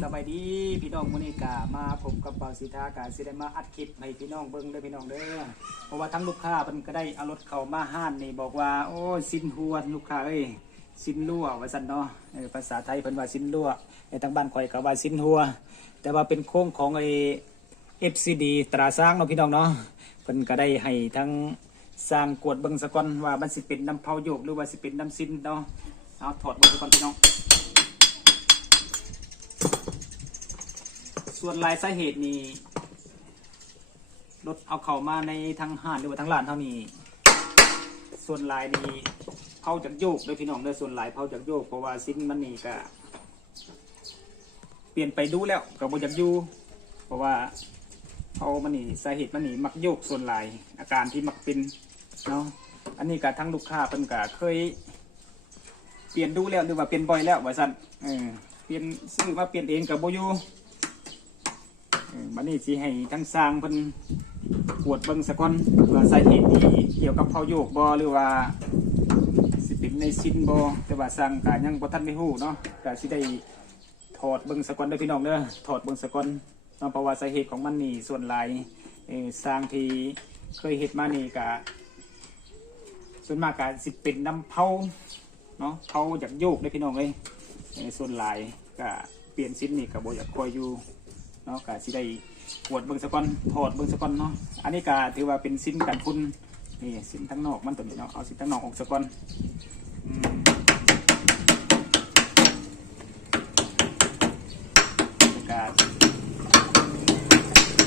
สบายดีพี่น้องมื้อนี้กามาผมกับเบาสิทากาสิได้มาอัดคลิปให้พี่น้องเบิ่งด้อพี่น้องเด้อเพราะว่าทั้งลูกค้าเพิ่นก็ได้เอารถเข้ามาห้านนี่บอกว่า โอ้สิ้นหัวลูกค้าเอ้ยสิ้นรั่วว่าซั่นเนาะภาษาไทยเพิ่นว่าสิ้นรั่วในทางบ้านข่อยก็ว่าสิ้นหัว แต่ว่าเป็นโค้งของไอ้ FCD ตราสร้างเนาะพี่น้องเนาะเพิ่นก็ได้ให้ทั้งสร้างกวดเบิ่งซะก่อนว่ามันสิเป็นน้ำเผาโยกหรือว่าสิเป็นน้ำสิ้นเนาะเอาถอดเบิ่งซะก่อนพี่น้อง ส่วนลายสาเหตุนี่รถเอาเข้ามาในทางห้านหรือว่าทางร้านเท่านี้ ส่วนลายนี่เผาจากโยกเลยพี่น้องเลยส่วนลายเผาจากโยกเพราะว่าสิ้นมันนี่ก็เปลี่ยนไปดูแล้วกับบจากอยู่เพราะว่าเผามันนี่สาเหตุมันนี่มักโยกส่วนลายอาการที่มักเป็นเนาะอันนี้ก็ทั้งลูกค้าเป็นก็เคย เปลี่ยนดูแล้วหรือว่าเปลี่ยนบ่อยแล้วว่าสั่นเออเปลี่ยนซื้อมาเปลี่ยนเองกับโบยู บันนี้สิให้ทั้งสร้างเพิ่นกวดเบิ่งสะก่อนว่าสาเหตุที่เกี่ยวกับเผาโยกบ่หรือว่าสิเป็นในซินบ่แต่ว่าสร้างก็ยังบ่ทันได้ฮู้เนาะก็สิได้ถอดเบิ่งสะก่อนเด้อพี่น้องเด้อถอดเบิ่งสะก่อนเนาะเพราะว่าสาเหตุของมันนี่ส่วนหลายสร้างที่เคยเฮ็ดมานี่ก็ส่วนมากก็สิเป็นน้ำเผาเนาะเผาจากโยกเด้พี่น้องเอ้ยส่วนหลายก็เปลี่ยนซินนี่ก็บ่อยากคอยอยู่ เนาะก็สิได้ปวดเบิ่งสะก่อนถอดเบิ่งสะก่อนเนาะอันนี้ก็ถือว่าเป็นสิ้นกันฝุ่นนี่สิ้นทั้งนอกมันตัวนี้เนาะเอาสิ้นทั้งนอกออกสะก่อนอืมแล้วก็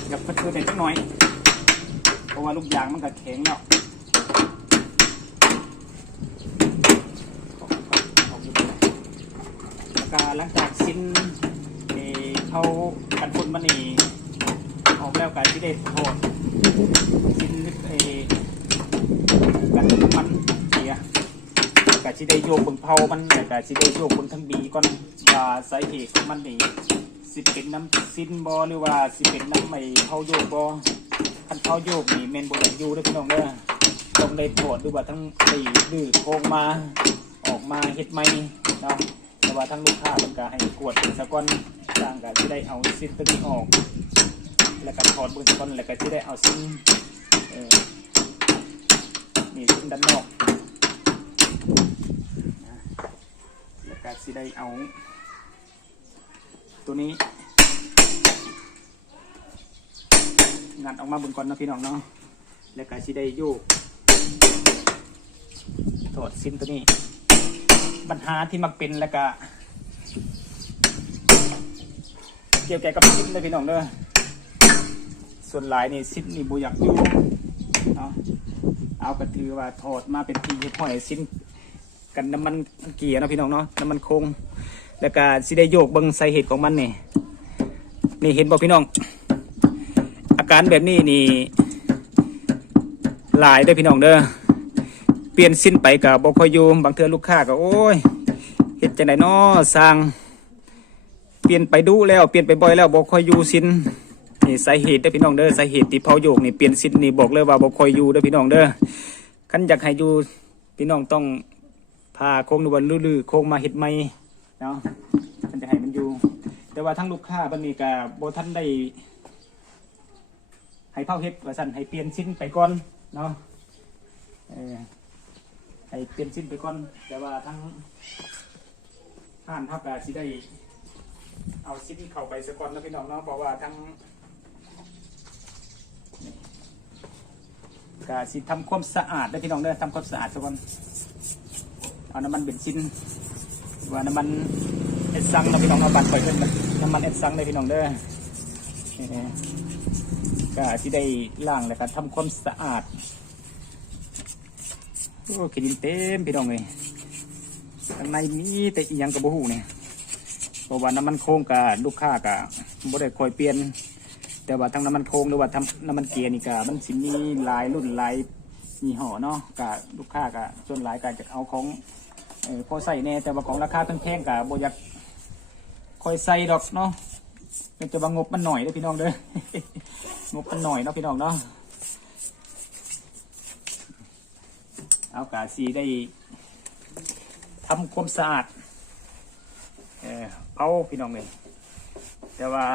อย่าเพิ่มเด็กน้อย เพราะว่าลูกยางมันก็แข็งแล้วออกก่อนออกอยู่ก่อนแล้วก็หลังจากสิ้น เขากันฝุ่นมันนี่ออกแล้วกันที่ได้โทษชิ้นเอ่อกันมันเสียกะที่ได้โยกบนเผามันแต่กะที่ได้โยกบนทั้งบีก่อนว่าสาเหตุของมันนี่สิเป็นน้ำซินบอหรือว่าสิเป็นน้ำไม่เผาโยกบอคันเผาโยกนี่เมนบนยู่เด้อพี่น้องเด้อต้องได้ตรวจดูว่าทั้งตีดื้อโค้งมาออกมาเฮ็ดไหมเนาะแต่ว่าทั้งลูกค้าต้องการให้กวดเป็นสะก้อน สร้างก็จะได้เอาซินตัวนี้ออก แล้วก็ถอดเบนสะก้อนแล้วก็จะได้เอาซินนี่ซินด้านนอกแล้วก็จะได้เอา ตัวนี้งัดออกมาบนก่อนนะพี่น้องเนาะ แล้วก็จะได้โยกถอดซินตัวนี้ ปัญหาที่มักเป็นแล้วก็ เกี่ยวแก่กับซิปเลยพี่น้องเด้อส่วนหลายนี่ซิปนี่บูอยากอยู่เนาะเอากระถือว่าถอดมาเป็นทีเฮ็ดห้อยซินกันน้ำมันเกียร์นะพี่น้องเนาะน้ำมันคง แล้วก็สิได้โยกเบิ่งสาเหตุของมันนี่นี่เห็นบอกพี่น้อง อาการแบบนี้นี่หลายเด้พี่น้องเด้อเปลี่ยนสิ้นไปกับบคอยอยู่บางเทือลูกค้าก็โอ้ยเห็ดจังไดน้อสร้าง เปลี่ยนไปดูแล้วเปลี่ยนไปบ่อยแล้วบคอยอยู่สิ้นนี่สาเหตุเด้อพี่น้องเด้อสาเหตุที่เผาโยกนี่เปลี่ยนสิ้นนี่บอกเลยว่าบคอยอยู่เด้อพี่น้องเด้อคันอยากให้อยู่พี่น้องต้องพาโค้งนวลลื่อๆโค้งมาเห็ดไหมเนาะมันจะให้มันอยู่ แต่ว่าทั้งลูกค้าบันนี้กับโบท่านได้ให้เผาเห็ดว่าสั่นให้เปลี่ยนสิ้นไปก่อนเนาะให้เปลี่ยนสิ้นไปก่อน แต่ว่าทั้งห้านทับกาสิได้ เอาสิ้นเข้าไปสะก่อนแล้วพี่น้องเนาะบอกว่าทั้งกาสิทำความสะอาดได้พี่น้องเด้อทำความสะอาดสะก่อนเอาน้ำมันเบนซินว่าน้ำมันเอสซังนะพี่น้องเอาบัตรไปเพิ่นน้ำมันเอสซังได้พี่น้องเด้อนี่ๆก็สิได้ล้างแล้วก็ทำความสะอาดโอ้ขี้ดินเต็มพี่น้องเลยข้างในมีแต่ยังกับบูฮูเนี่ย เพราะว่าน้ำมันโค้งกับลูกค้ากับบ่ได้คอยเปลี่ยน แต่ว่าทั้งน้ำมันโค้งหรือว่าทำน้ำมันเกียร์นี่ก็มันสิมีหลายรุ่นหลายยี่ห้อเนาะกับลูกค้ากับส่วนหลายการจะเอาของเออพอใส่แน่แต่ว่าของราคาแพงๆกับบ่อยากคอยใส่ดอกเนาะแต่ว่างบมันหน่อยเด้อพี่น้องเด้องบมันหน่อยเนาะพี่น้องเนาะเอากาสีได้ทำความสะอาด เออเผาพี่น้องเลยแต่ว่า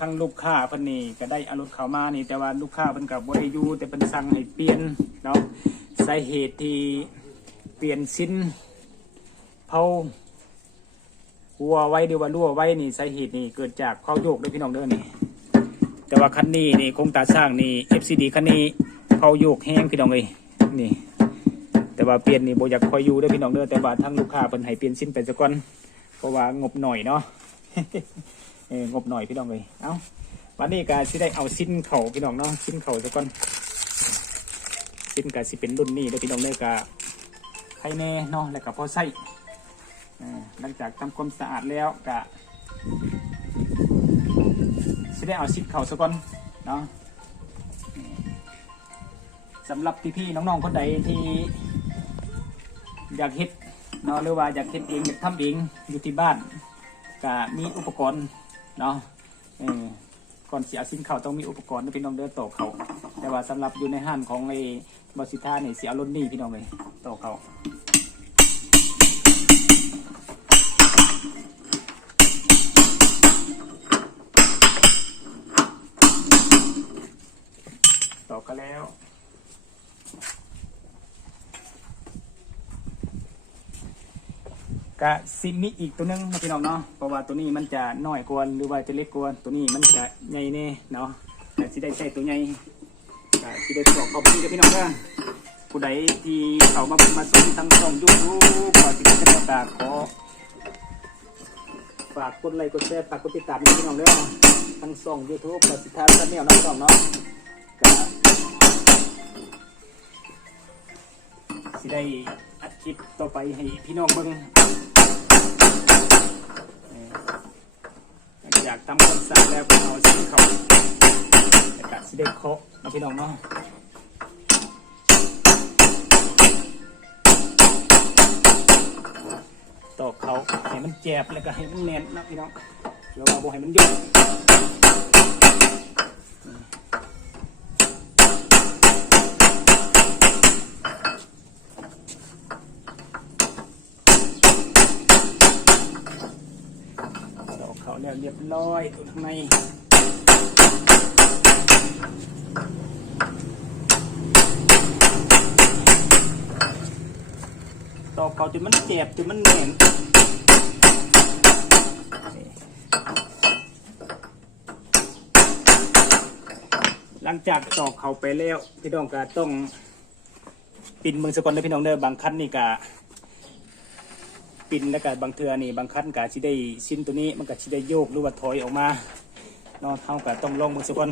ทั้งลูกค้าเพิ่นนี่ก็ได้อารถเขามานี่ แต่ว่าลูกค้าเพิ่นก็บ่ได้อยู่แต่เพิ่นสั่งให้เปลี่ยนเนาะสาเหตุที่เปลี่ยนสิ้นเผาหัวไว้หรือว่ารั่วไว้นี่สาเหตุนี่เกิดจากเผาโยกด้วยพี่น้องเด้อนี่แต่ว่าคันนี้นี่คงตาสร้างนี่ FCD คันนี้เผาโยกแห้งพี่น้องเลยนี่ แต่ว่าเปลี่ยนนี่โบอยากคอยอยู่ด้อพี่น้องเด้อแต่ว่าทั้งลูกค้าเพิ่นให้เปลี่ยนสิ้นไปซะก่อน เพราะว่างบหน่อยเนาะเอองบหน่อยพี่น้องเลยเอ้าวันนี้ก็สิได้เอาสิ้นเข่าพี่น้องเนาะสิ้นเข่าซะก่อนสิ้นก็สิเป็นรุ่นนี้เด้อพี่น้องเด้อก็ใครแน่เนาะแล้วก็พอใส่หลังจากทำความสะอาดแล้วก็สิได้เอาสิ้นเข่าซะก่อนเนาะสำหรับพี่ๆน้องๆคนใดที่อยากเฮ็ด เนาะหรือว่าอยากเฮ็ดเองอยากทำเองอยู่ที่บ้านก็มีอุปกรณ์เนาะเออก่อนเสียสินเขาต้องมีอุปกรณ์พี่น้องเด้อต่อเขาแต่ว่าสำหรับอยู่ในห้างของไอ้บอสิท่าเนี่ยเสียรุ่นนี้พี่น้องเลยต่อเขาต่อกันแล้ว กะซิมิอีกตัวหนึงนะพี่น้องเนาะเพราะว่าตัวนี้มันจะน้อยกว่าหรือว่าจะเล็กกว่าตัวนี้มันจะใหญ่แน่เนาะแต่สิได้ใช้ตัวใหญ่กะสิได้บอกขอบคุณพี่น้องเด้อผู้ใดที่เขามาเบิ่งมาชมทั้งช่องยูทูบขอสิเป็นกตาขอฝากกดไลค์กดแชร์ฝากกดติดตามพี่น้องเด้อทั้งช่องยูทูบกับสิทธาชาแนลน้องช่องเนาะกะสิได้อัดคลิปต่อไปให้พี่น้องเบิ่ง จากทำความสะอาดแล้วก็เอาสีเขาแต่กะสิได้เคาะมาพี่น้องเนาะตอกเขาให้มันแจบแล้วก็ให้มันแน่นนะพี่น้องเดี๋ยวเราบอกให้มันหยุด เขาแล้วเรียบร้อยตัวข้างในตอกเขาจนมันแจบจนมันแน่นหลังจากตอกเขาไปแล้วพี่น้องก็ต้องปินมือสกอนนะพี่น้องเด้อบางคั้นนี่ก็ ปินแล้วก็บางเทือนี่บางคั้นก็สิได้ชิ้นตัวนี้มันก็สิได้โยกหรือว่าถอยออกมาเนาะเท่ากับต้องลองมือสักก่อน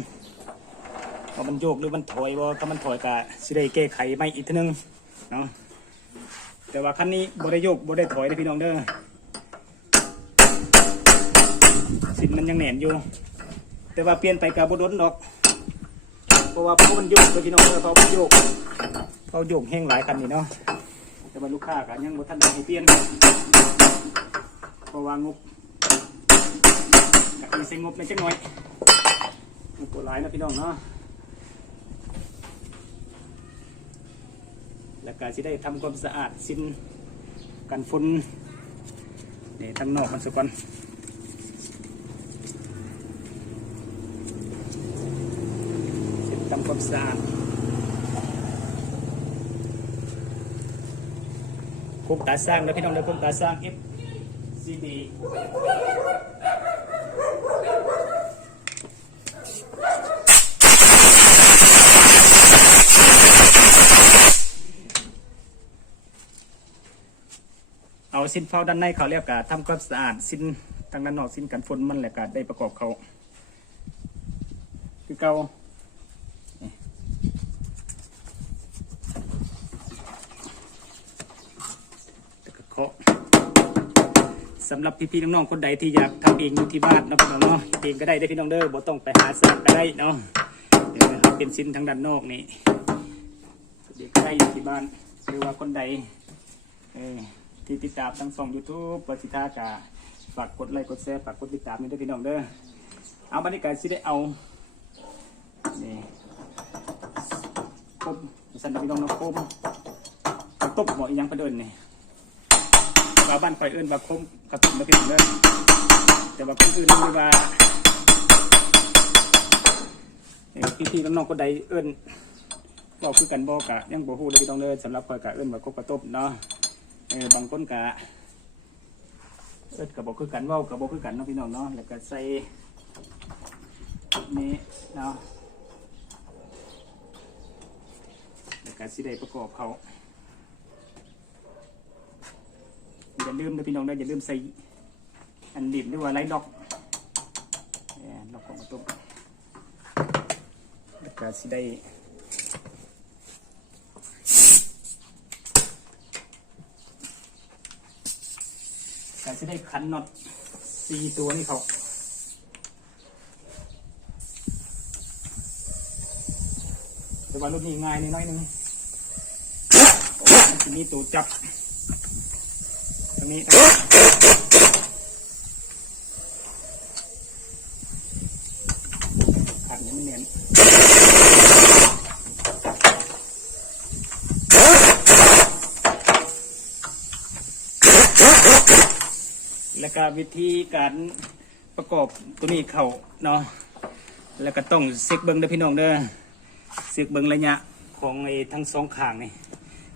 ว่ามันโยกหรือมันถอยบ่ถ้ามันถอยก็สิได้แก้ไขไม่อีกทีนึงเนาะแต่ว่าคันนี้บ่ได้โยกบ่ได้ถอยนะพี่น้องเด้อสินมันยังแหน่นอยู่ แต่ว่าเปลี่ยนไปกับบ่ดนดอก เพราะว่าเพราะมันโยกเลยพี่น้องเด้อเพราะมันโยกเพราะโยกแห้งหลายคันนี่เนาะ แต่ว่าลูกค้าก็ยังบ่ทันได้ให้เปลี่ยนเพราะว่างบก็มีใส่งบในจักหน่อยงบตัวหลายนะพี่น้องเนาะแล้วก็สิได้ทำความสะอาดสิ้นกันฝุ่นนี่ทั้งนอกมันสกก่อนเสร็จทำความสะอาด คุมตาสร้างแล้วพี่น้องเลยคุมตาสร้าง F C D เอาสิ้นเฝ้าด้านในเขาเรียกกะทำความสะอาดสิ้นทางด้านนอกสิ้นกันฝนมันแหละกะได้ประกอบเขา คือเก่าแล้วก็เคาะสำหรับพี่ๆน้องๆคนใดที่อยากทำเองอยู่ที่บ้านเนาะพี่น้องเนาะเองก็ได้ได้พี่น้องเด้อบ่ต้องไปหาซื้อก็ได้เนาะเดี๋ยวนะครับเป็นสินทางด้านนอกนี่เด็กก็ได้อยู่ที่บ้านหรือว่าคนใดเอที่ติดตามทั้งสองยูทูบปฏิทากาฝากกดไลค์กดแชร์ฝากกดติดตามนี่ด้วยพี่น้องเด้อเอาบรรยากาศสิได้เอานี่คมสันพี่น้องนะคมกระตบหมออีหยังประเดินนี่ ว่าบ้านคอยเอิ้นว่าคมกระตุกนะพี่น้องเด้อแต่ว่าคนอื่นหรือว่าเอ่พี่ๆน้องๆคนใดเอิ้นบอกคือกันบอกกะยังบ่ฮู้เลยพี่น้องเด้อสำหรับข่อยกะเอิ้นว่ากบกระตบเนาะเออบางคนกะเอิ้นก็บ่คือกันว้าก็บ่คือกันเนาะพี่น้องเนาะแล้วก็ใส่นี่เนาะแล้วก็สิได้ประกอบเขา อย่าลืมนะพี่น้องเด้อย่าลืมใส่อันดิบหรือว่าไรดอกแหมดอกของกระตบแล้วก็สิได้การจะได้คันน็อตสี่ตัวนี่เขาแต่ว่ารุ่นนี้ง่ายนิดน้อยนึงมันจะมีตัวจับ นี้ถักนี้มันเนียนแล้วก็วิธีการประกอบตัวนี้เขาเนาะ แล้วก็ต้องเซ็กเบิ้งเด้อพี่น้องเด้อเซ็กเบิ้งระยะของไอ้ทั้งสองข้างนี่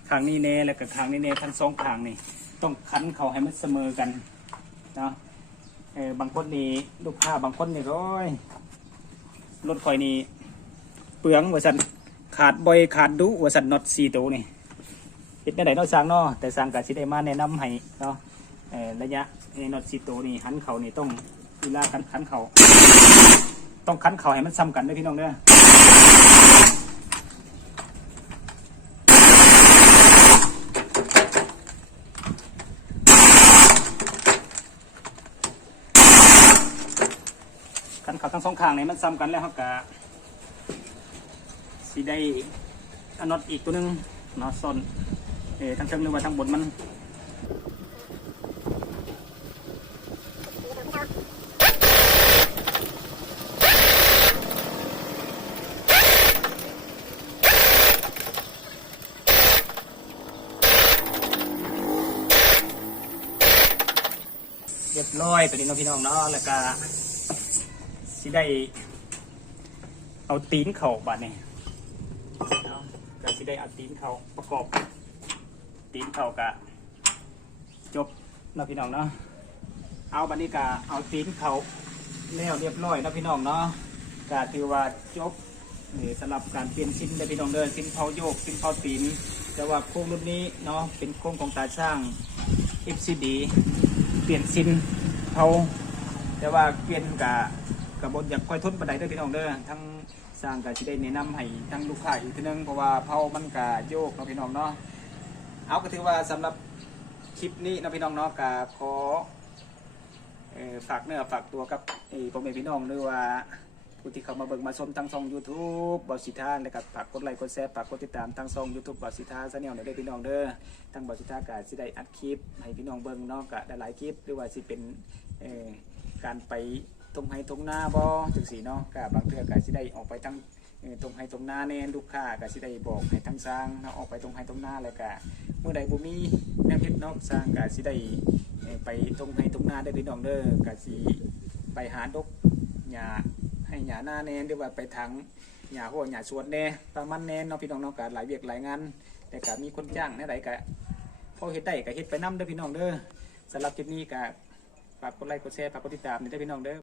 ข้างนี้แน่แล้วก็ข้างนี้แน่ทั้งสองข้างนี่ ต้องคันเขาให้มันเสมอกันเนาะเออบางคนนี่ลูกค้าบางคนนี่ร้อยรถคอยนี่เปลืองว่าสันขาดบ่อยขาดดุว่าสันน็อตสี่ตัวนี่เฮ็ดได้ไหนนาะสร้างนาะแต่สร้างกับสิได้มาแนะนำให้เนาะเออระยะในน็อตสิโตวนี่หันเขานี่ต้องเวลาคันคันเขาต้องคันเขาให้มันซ้ำกันด้วยพี่น้องเด้อ คันเขาทั้งสองข้างนี่มันซ้ำกันแล้วครับกะสิได้อันน็อตอีกตัวหนึงน็อตซ่อนเอ่อทั้งเชิงหรือว่าทั้งบนมันเรียบร้อยตัวนี้เนาะพี่น้องเนาะแล้วก็ สิได้ เอาตีนเข่าบาดนี่เนาะก็สิได้เอาตีนเข่าประกอบ ตีนเข่ากะจบนาะพี่น้องเนาะเอาบัดนี้กะเอาตีนเข่าแล้วเรียบร้อยนาะพี่น้องเนาะกะถือว่าจบนี่สำหรับการเปลี่ยนชิ้นเด้พี่น้องเด้อชิ้นเผาโยกชิ้นเผาตีนแต่ว่าโครงรุ่นนี้เนาะเป็นโครงของตาช่าง FCD เปลี่ยนซินเขาแต่ว่าเปลี่ยนกะ กะบบนอยากค่อยทนบันไดเด้อพี่น้องเด้อทั้งสร้างกะสิได้แนะนำให้ทั้งลูกค้าอีกทีนึงเพราะว่าเผามันกะโยกเนาะพี่น้องเนาะเอาก็ถือว่าสำหรับคลิปนี้นะพี่น้องเนาะกะขอฝากเนื้อฝากตัวกับไอ้พ่อแม่พี่น้องหรือว่าผู้ที่เข้ามาเบิ่งมาชมทางช่อง YouTube บอสิทาแล้วก็ฝากกดไลค์กดแชร์ฝากกดติดตามทางช่อง YouTube บอสิทาซะแนวหน่ยเด้อพี่น้องเด้อทางบริษัทก็สิได้อัดคลิป ให้พี่น้องเบิ่งเนาะก็ได้หลายคลิปหรือว่าสิเป็นการไป ตรงไห้ตรงหน้าบ่จังซี่เนาะก็บบางเทื่อก็สิได้ออกไปทางตรงไห้ตรงหน้าแน่ลูกค้าก็สิได้บอกให้ทางสร้างเนาะออกไปตรงไห้ตรงหน้าแล้วก็เมื่อใดบ่มีแนวเฮ็ดเนาะสร้างก็สิได้ไปตรงไห้ตรงหน้าได้พี่น้องเด้อก็สิไปหาดกหญ้าให้หญ้าหน้าแน่หรือว่าไปทางหญ้าหัวหญ้าสวนแน่ประมาณแน่เนาะพี่น้องเนาะก็หลายเวียกหลายงานแต่ก็มีคนจ้างแน่ใดก็พอเฮ็ดได้ก็เฮ็ดไปนํเด้อพี่น้องเด้อสำหรับคลิปนี้ก็ฝากกดไลค์กดแชร์ฝากกดติดตามนี่เด้พี่น้องเด้อ